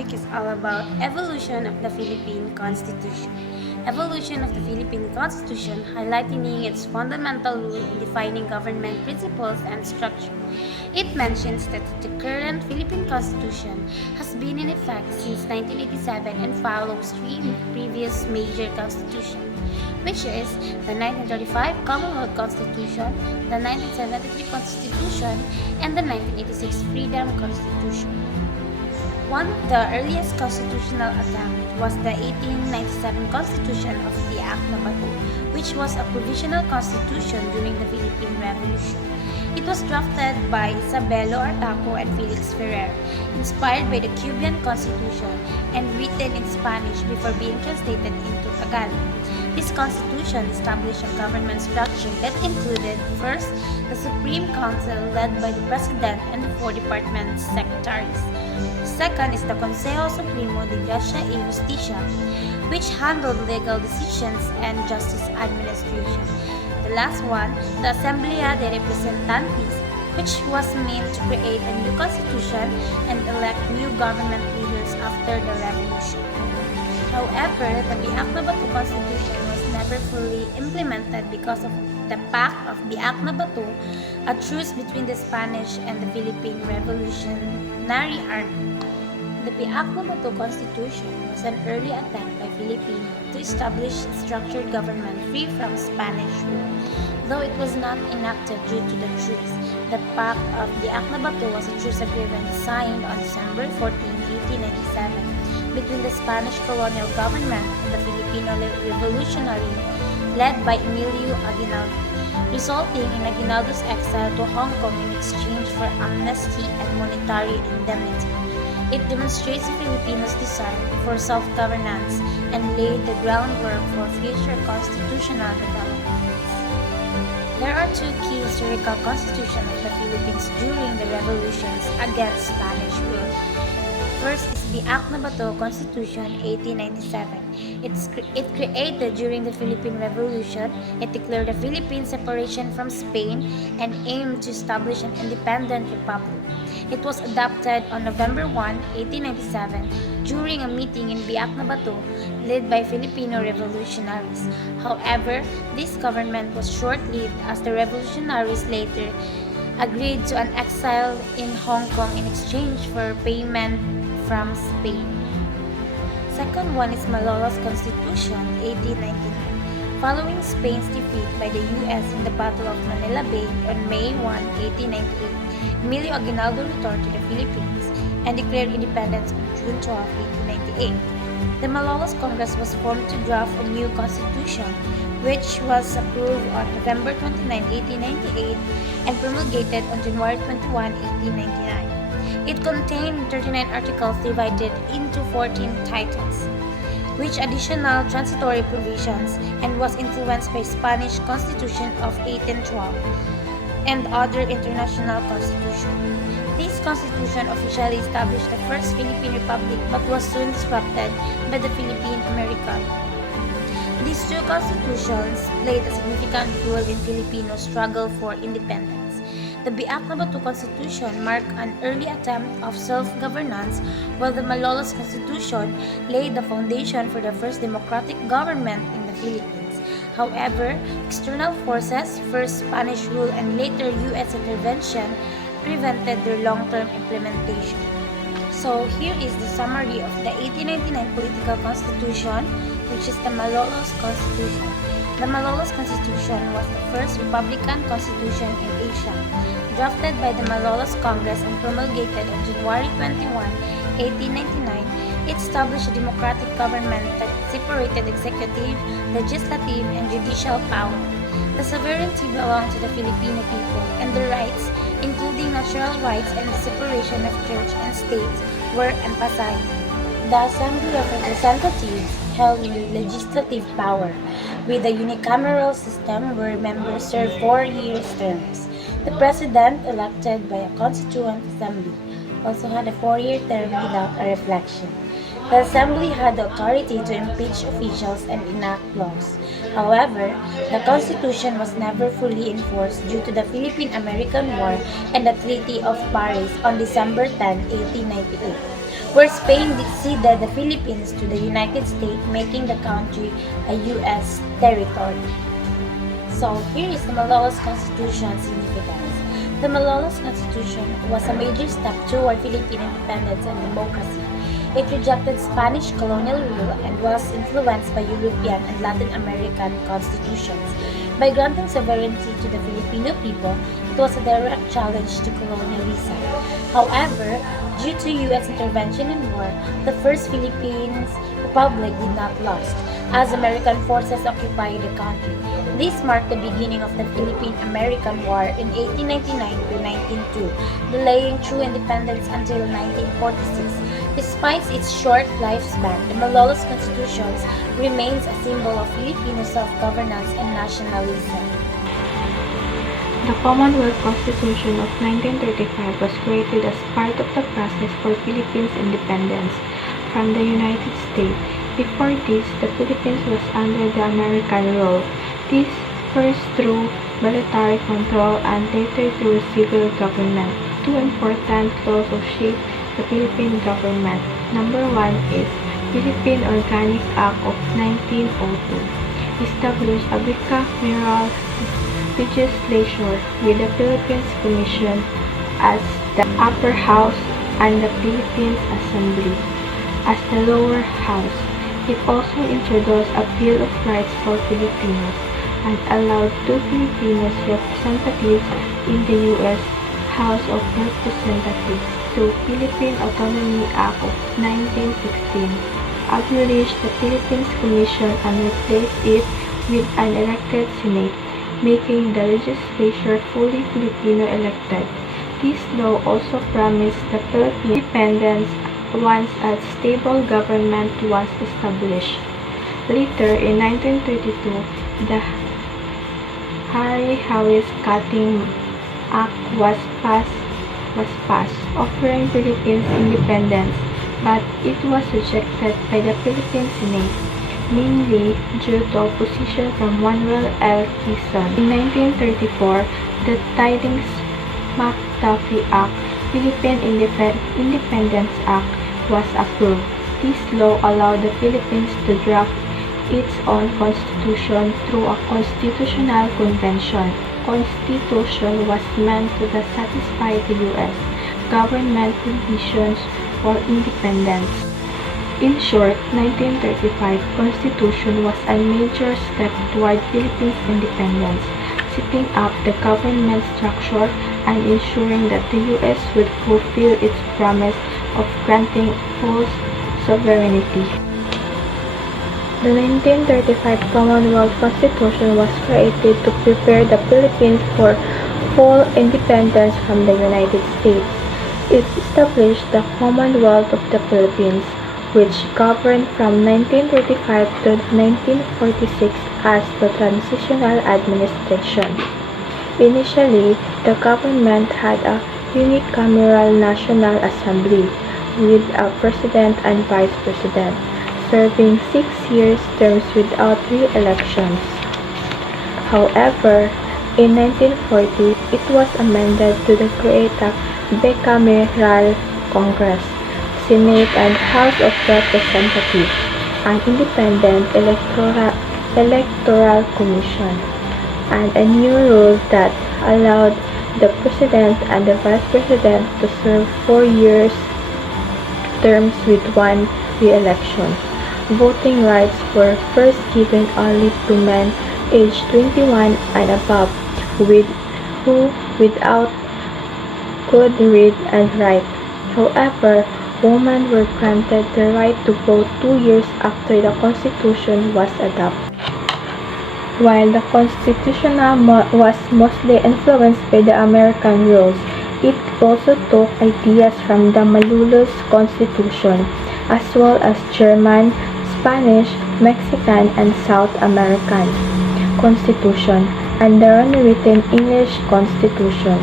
topic is all about evolution of the Philippine Constitution. Evolution of the Philippine Constitution, highlighting its fundamental role in defining government principles and structure. It mentions that the current Philippine Constitution has been in effect since 1987 and follows three previous major constitutions, which is the 1935 Commonwealth Constitution, the 1973 Constitution, and the 1986 Freedom Constitution. One of the earliest constitutional attempts was the 1897 Constitution of the Akla Bato, which was a provisional constitution during the Philippine Revolution. It was drafted by Isabelo Artaco and Felix Ferrer, inspired by the Cuban Constitution and written in Spanish before being translated into Tagalog. This constitution established a government structure that included, first, the Supreme Council led by the President and the four department secretaries. Second is the Consejo Supremo de Gracia y Justicia, which handled legal decisions and justice administration. The last one, the Asamblea de Representantes, which was meant to create a new constitution and elect new government leaders after the revolution. However, the Biak-na Bato Constitution was never fully implemented because of the Pact of Biak-na-Bato, a truce between the Spanish and the Philippine Revolutionary Army. The Biak-na-Bato Constitution was an early attempt by Filipinos to establish a structured government free from Spanish rule. Though it was not enacted due to the truce, the Pact of Biak-na-Bato was a truce agreement signed on December 14, 1897 between the Spanish colonial government and the Filipino Revolutionary led by Emilio Aguinaldo, resulting in Aguinaldo's exile to Hong Kong in exchange for amnesty and monetary indemnity. It demonstrates the Filipinos' desire for self-governance and laid the groundwork for future constitutional developments. There are two key historical constitutions of the Philippines during the revolutions against Spanish rule. First is the Biak-na-Bato Constitution 1897. It created during the Philippine Revolution. It declared the Philippine separation from Spain and aimed to establish an independent republic. It was adopted on November 1, 1897 during a meeting in Biak-na-Bato led by Filipino revolutionaries. However, this government was short-lived as the revolutionaries later agreed to an exile in Hong Kong in exchange for payment from Spain. Second one is Malolos Constitution, 1899. Following Spain's defeat by the U.S. in the Battle of Manila Bay on May 1, 1898, Emilio Aguinaldo returned to the Philippines and declared independence on June 12, 1898. The Malolos Congress was formed to draft a new constitution, which was approved on November 29, 1898 and promulgated on January 21, 1899. It contained 39 articles divided into 14 titles, which additional transitory provisions, and was influenced by Spanish Constitution of 1812 and other international constitutions. This constitution officially established the first Philippine Republic but was soon disrupted by the Philippine American. These two constitutions played a significant role in Filipino struggle for independence. The Biak-na-Bato Constitution marked an early attempt of self-governance, while the Malolos Constitution laid the foundation for the first democratic government in the Philippines. However, external forces, first Spanish rule and later U.S. intervention, prevented their long-term implementation. So here is the summary of the 1899 Political Constitution, which is the Malolos Constitution. The Malolos Constitution was the first Republican constitution in Asia, drafted by the Malolos Congress and promulgated on January 21, 1899. It established a democratic government that separated executive, legislative, and judicial power. The sovereignty belonged to the Filipino people, and the rights, including natural rights and the separation of church and state, were emphasized. The Assembly of Representatives held the legislative power, with a unicameral system where members serve 4-year terms. The president, elected by a constituent assembly, also had a 4-year term without a reflection. The assembly had the authority to impeach officials and enact laws. However, the constitution was never fully enforced due to the Philippine-American War and the Treaty of Paris on December 10, 1898. where Spain ceded the Philippines to the United States, making the country a U.S. territory. So here is the Malolos Constitution significance. The Malolos Constitution was a major step toward Philippine independence and democracy. It rejected Spanish colonial rule and was influenced by European and Latin American constitutions. By granting sovereignty to the Filipino people, it was a direct challenge to colonialism. However, due to U.S. intervention in war, the first Philippines Republic did not last, as American forces occupied the country. This marked the beginning of the Philippine-American War in 1899 to 1902, delaying true independence until 1946. Despite its short lifespan, the Malolos Constitution remains a symbol of Filipino self-governance and nationalism. The Commonwealth Constitution of 1935 was created as part of the process for Philippines' independence from the United States. Before this, the Philippines was under the American rule. This first through military control and later through civil government. Two important laws of shape the Philippine government. Number 1 is Philippine Organic Act of 1902. Established a bicameral legislature with the Philippines Commission as the upper house and the Philippines Assembly as the lower house. It also introduced a Bill of Rights for Filipinos and allowed two Filipinos representatives in the U.S. House of Representatives. The Philippine Autonomy Act of 1916 abolished the Philippines Commission and replaced it with an elected Senate, making the legislature fully Filipino elected. This law also promised the Philippine independence once a stable government was established. Later, in 1932, the Harry-Harris-Cutting Act was passed, offering Philippines independence, but it was rejected by the Philippine Senate, mainly due to opposition from Manuel L. Quezon. In 1934, the Tidings-McDuffie Act, Philippine Independence Act, was approved. This law allowed the Philippines to draft its own constitution through a constitutional convention. Constitution was meant to satisfy the U.S. government conditions for independence. In short, 1935 Constitution was a major step toward Philippines independence, setting up the government structure and ensuring that the U.S. would fulfill its promise of granting full sovereignty. The 1935 Commonwealth Constitution was created to prepare the Philippines for full independence from the United States. It established the Commonwealth of the Philippines, which governed from 1935 to 1946 as the Transitional Administration. Initially, the government had a unicameral National Assembly with a president and vice president, serving 6-year terms without re-elections. However, in 1940, it was amended to create a bicameral Congress, Senate and House of Representatives, an independent electoral commission, and a new rule that allowed the president and the vice president to serve 4-year terms with one re-election. Voting rights were first given only to men aged 21 and above who without could read and write. However, women were granted the right to vote 2 years after the Constitution was adopted. While the Constitution was mostly influenced by the American rules, it also took ideas from the Malolos Constitution, as well as German, Spanish, Mexican, and South American Constitution, and the unwritten English Constitution.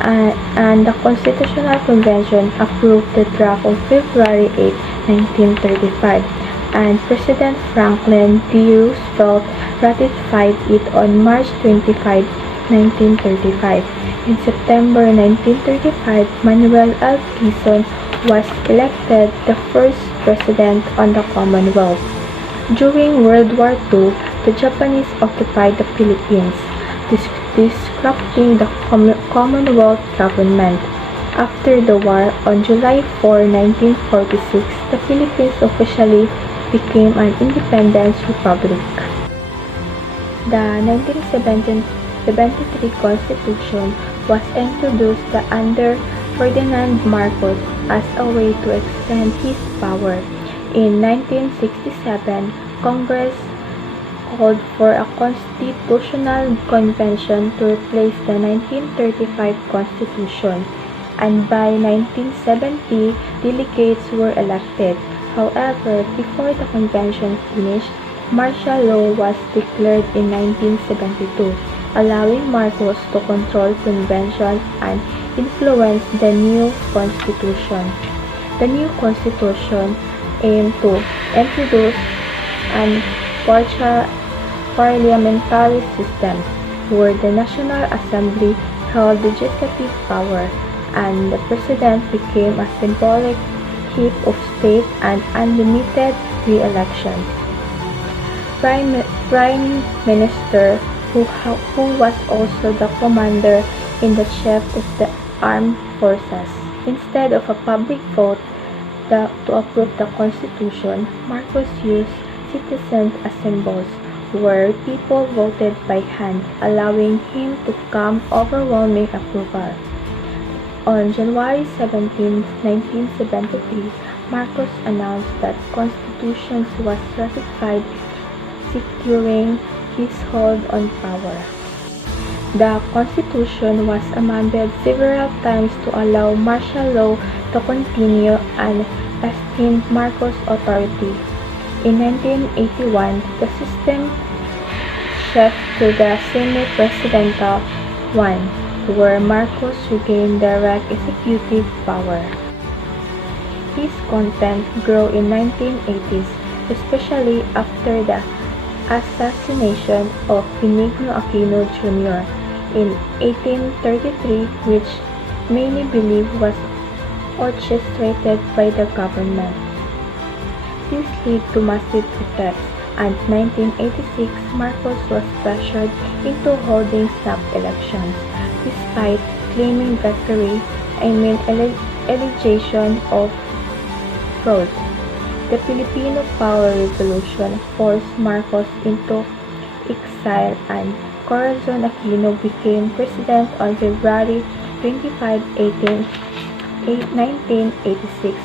And the Constitutional Convention approved the draft on February 8, 1935, and President Franklin D. Roosevelt ratified it on March 25, 1935. In September 1935, Manuel L. Quezon was elected the first president on the Commonwealth. During World War II, the Japanese occupied the Philippines, disrupting the Commonwealth government. After the war, on July 4, 1946, the Philippines officially became an independent republic. The 1973 Constitution was introduced under Ferdinand Marcos as a way to extend his power. In 1967, Congress called for a constitutional convention to replace the 1935 Constitution, and by 1970, delegates were elected. However, before the convention finished, martial law was declared in 1972, allowing Marcos to control convention and influence the new constitution. The new constitution aimed to introduce an parliamentary system where the National Assembly held legislative power and the president became a symbolic head of state and unlimited re-elections. Prime Minister, who was also the commander-in-chief of the armed forces. Instead of a public vote to approve the Constitution, Marcos used citizens as symbols, where people voted by hand, allowing him to come overwhelming approval. On January 17, 1973, Marcos announced that Constitution was ratified, securing his hold on power. The Constitution was amended several times to allow martial law to continue and extend Marcos' authority. In 1981, the system shifted to the semi-presidential one, where Marcos regained direct executive power. His content grew in 1980s, especially after the assassination of Benigno Aquino Jr. in 1833, which many believe was orchestrated by the government. This led to massive protests, and in 1986 Marcos was pressured into holding snap elections, despite claiming victory, allegation of fraud. The Filipino Power Revolution forced Marcos into exile, and Corazon Aquino became president on February 25, 1986.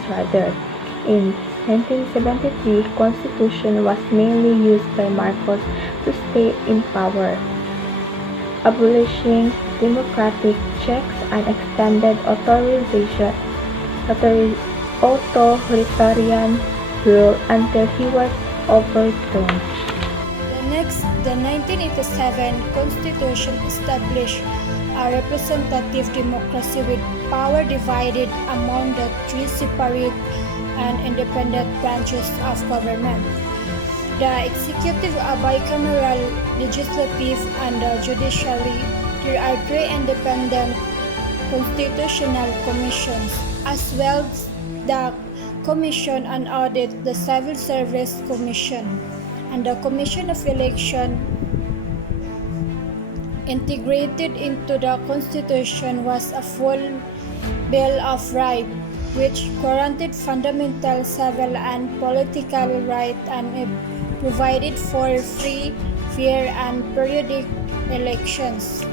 In 1973, Constitution was mainly used by Marcos to stay in power, abolishing democratic checks and extended authoritarian rule until he was overthrown. The 1987 Constitution established a representative democracy with power divided among the three separate and independent branches of government. The executive, a bicameral, legislative, and the judiciary. There are three independent constitutional commissions, as well as the Commission on Audit, the Civil Service Commission, and the Commission of Election. Integrated into the Constitution was a full Bill of Rights, which guaranteed fundamental civil and political rights and provided for free, fair, and periodic elections.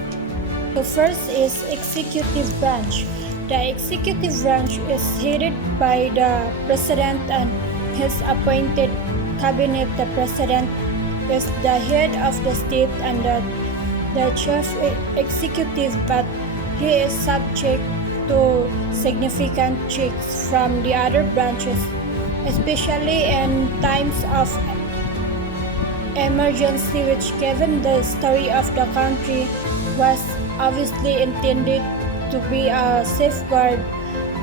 The first is executive branch. The executive branch is headed by the President and his appointed cabinet. The President is the head of the state and the chief executive, but he is subject to significant checks from the other branches, especially in times of emergency, which, given the story of the country, was obviously intended to be a safeguard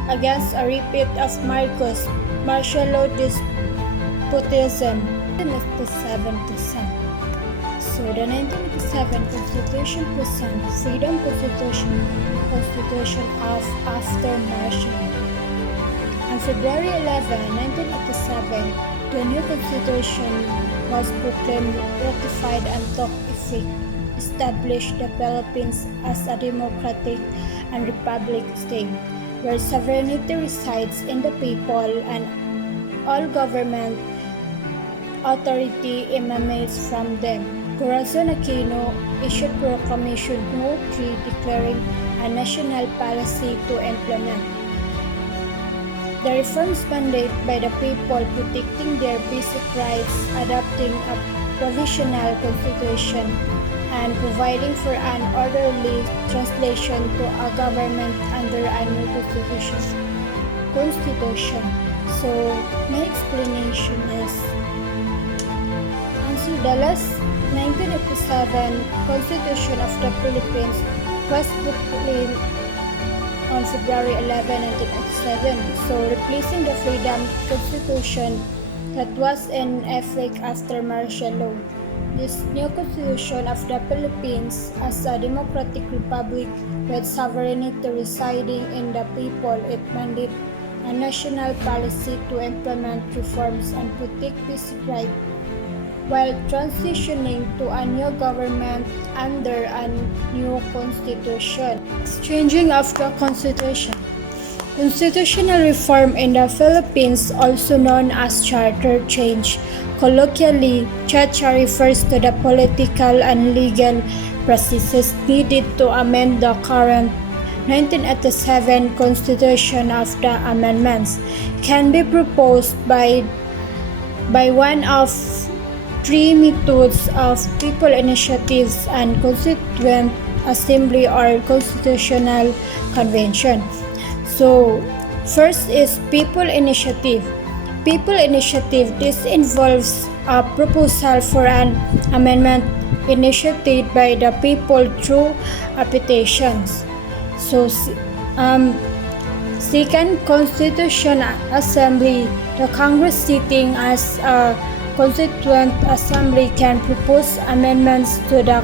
against a repeat of Marcos' martial law despotism. 1987%. So the 1987 Constitution presents Freedom Constitution of after martial. And On February 11, 1987, the new constitution was proclaimed, ratified, and took effect, established the Philippines as a democratic and republic state, where sovereignty resides in the people and all government authority emanates from them. Corazon Aquino issued Proclamation No. 3 declaring a national policy to implement the reforms mandated by the people, protecting their basic rights, adopting a provisional constitution, and providing for an orderly translation to a government under a new constitution. So, my explanation is, the last 1987 Constitution of the Philippines was proclaimed on February 11, 1987, so replacing the Freedom Constitution that was in effect after martial law. This new Constitution of the Philippines as a democratic republic with sovereignty residing in the people, it mandated a national policy to implement reforms and protect basic rights while transitioning to a new government under a new constitution. Changing of the constitution. Constitutional reform in the Philippines, also known as charter change. Colloquially, chacha refers to the political and legal processes needed to amend the current 1987 Constitution. Of the amendments can be proposed by one of three methods of people initiatives and constituent assembly or constitutional convention. So, first is people initiative. People initiative, this involves a proposal for an amendment initiated by the people through petitions. So, second, Constitution Assembly, the Congress sitting as a Constituent Assembly can propose amendments to the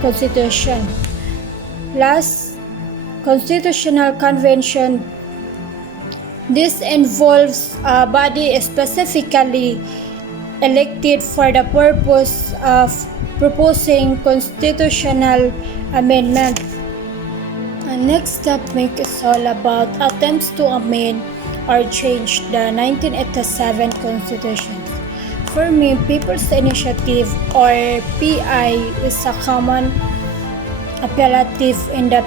Constitution. Last, Constitutional Convention. This involves a body specifically elected for the purpose of proposing constitutional amendment. The next topic is all about attempts to amend or change the 1987 Constitution. For me, People's Initiative or PI is a common appellative in the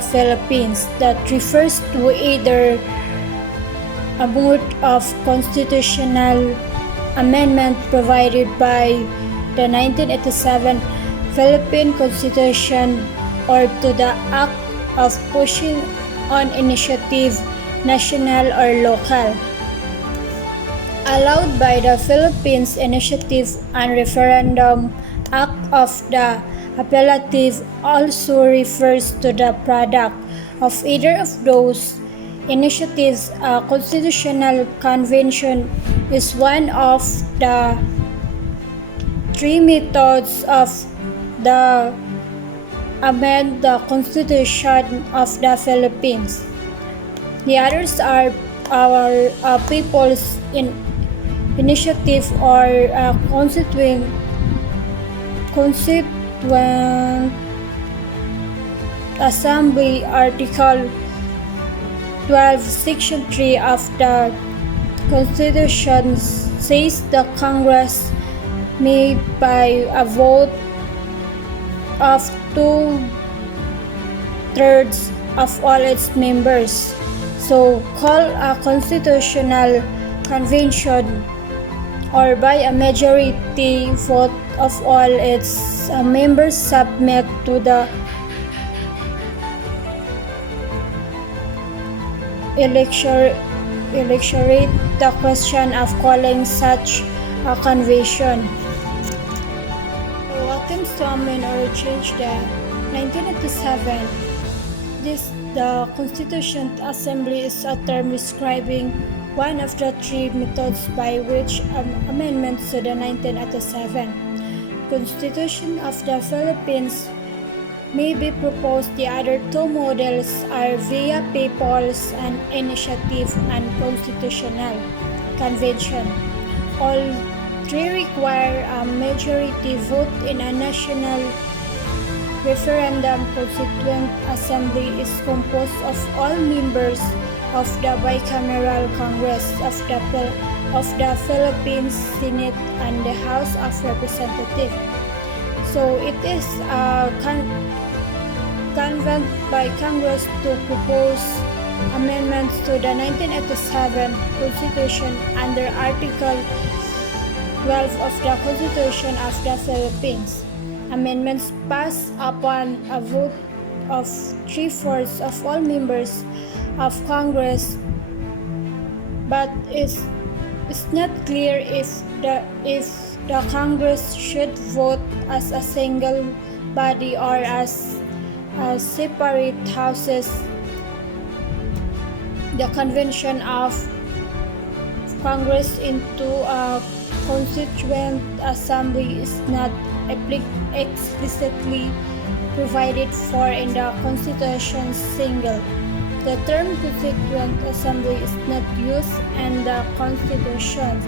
Philippines that refers to either a mode of constitutional amendment provided by the 1987 Philippine Constitution or to the act of pushing on initiative, national or local, allowed by the Philippines Initiative and Referendum Act. Of the appellative also refers to the product of either of those initiatives. A constitutional convention is one of the three methods of the amend the Constitution of the Philippines. The others are our People's Initiative or Constituent Assembly. Article 12, Section 3 of the Constitution says the Congress may by a vote of 2/3 of all its members so call a constitutional convention or by a majority vote of all its members submit to the electorate the question of calling such a convention. Attempts to amend or change the 1987. The Constituent Assembly is a term describing one of the three methods by which amendments to the 1987 Constitution of the Philippines may be proposed. The other two models are via People's and Initiative and Constitutional Convention. All three require a majority vote in a national referendum. Constituent Assembly is composed of all members of the bicameral Congress of the Philippines, Senate, and the House of Representatives. So it is convened by Congress to propose amendments to the 1987 Constitution under Article 12 of the Constitution of the Philippines. Amendments passed upon a vote of 3/4 of all members of Congress, but it's not clear if the Congress should vote as a single body or as separate houses. The convention of Congress into a constituent assembly is not explicitly provided for in the Constitution single. The term constituent assembly is not used in the Constitution.